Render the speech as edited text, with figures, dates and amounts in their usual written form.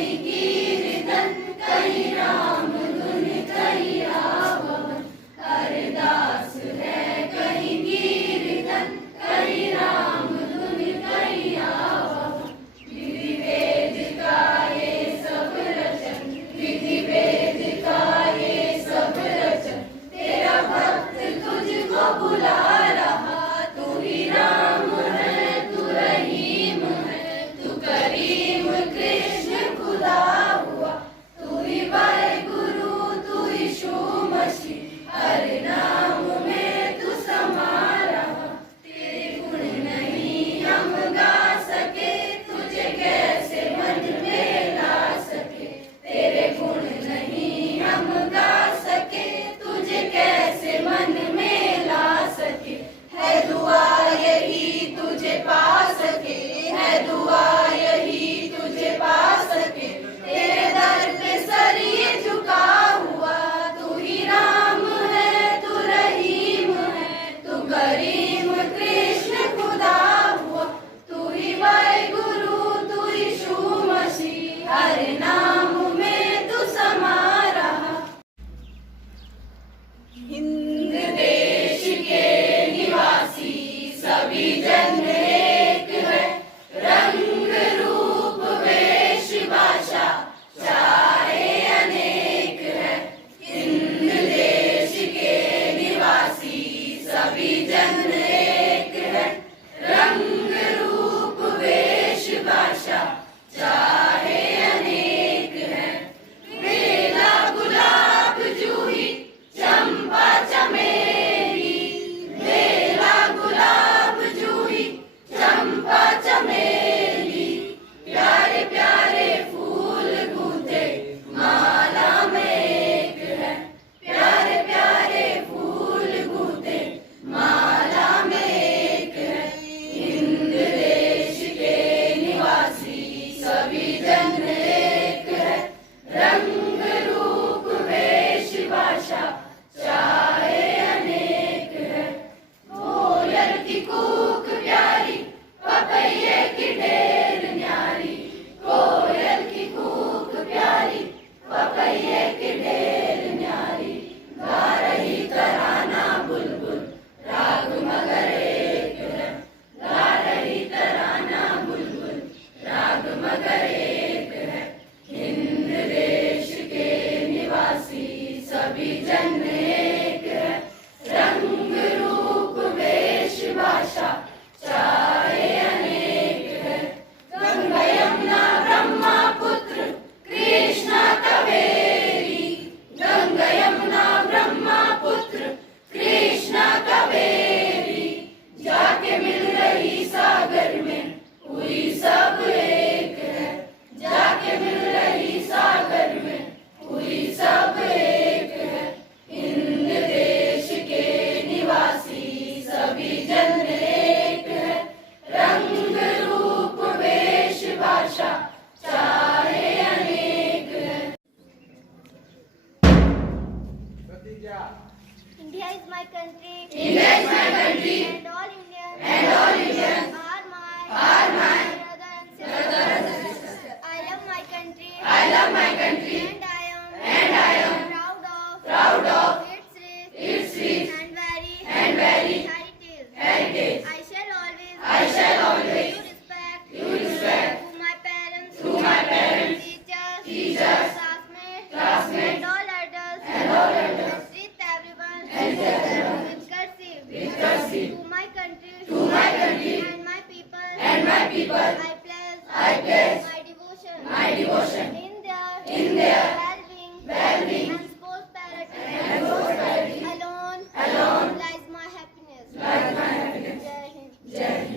कहीं कीर्तन कहीं राम धुन कहीं आवन हरदास है कहीं कीर्तन कहीं राम धुन कहीं आवन विधि वेद का ये सब रचन विधि वेद का ये सब रचन तेरा भक्त तुझको बुला रहा तू ही राम है तू रहीम है तू करीम कृष्ण खुदा हुआ तू ही वाहेगुरु तू यीशु मसीह हर नाम में तू समा रहा तेरे गुण नहीं हम गा सके तुझे कैसे मन में ला सके तेरे गुण नहीं हम गा सके तुझे कैसे मन में ला सके है दुआ यही तुझे पा सके है दुआ यही तुझे पा सके तेरे दर पे सर ये झुका हुआ तू ही राम है तू रहीम है तू करीम कृष्ण खुदा हुआ तू ही वाहेगुरु तू यीशु मसीह हर नाम में तू समा रहा हिंद देश के निवासी सभी जन एक है रंग रूप वेश भाषा चाहे अनेक है हिंद देश के निवासी सभी जन एक है रंग रूप वेश भाषा चाहे अनेक है बेला गुलाब जूही चंपा चमेली बेला गुलाब जूही चंपा चमेली प्यारे प्यारे फूल गूंथे माला में एक है प्यारे प्यारे फूल गूंथे माला में एक है हिंद देश के निवासी सभी जन एक है रंग रूप वेश भाषा चाहे अनेक है कोयल की कूक प्यारी पपैये की ढेर न्यारी कोयल की कूक प्यारी पपैये की ढेर न्यारी गा रही तराना बुलबुल राग मगर एक है गा रही तराना बुलबुल राग मगर एक है हिंद देश के निवासी सभी जन एक है रंग रूप वेश भाषा चाहे अनेक है गंगा यमुना ब्रह्मपुत्र कृष्णा कावेरी गंगा यमुना ब्रह्मपुत्र कृष्णा कावेरी जाके मिल रही सागर में हुई सब एक है जाके मिल रही सागर में हुई सब एक है हिंद देश के निवासी सभी जन एक है रंग रूप वेश भाषा चाहे अनेक है India is my country. India is my country. And all Indians are my brother and sister. I love my country. I love my country And I am proud of its rich and and very heritage. I shall always give respect to my parents, teachers, classmates, and all elders, and treat everyone with courtesy. To my country To my country and my people, and my people I pledge I pledge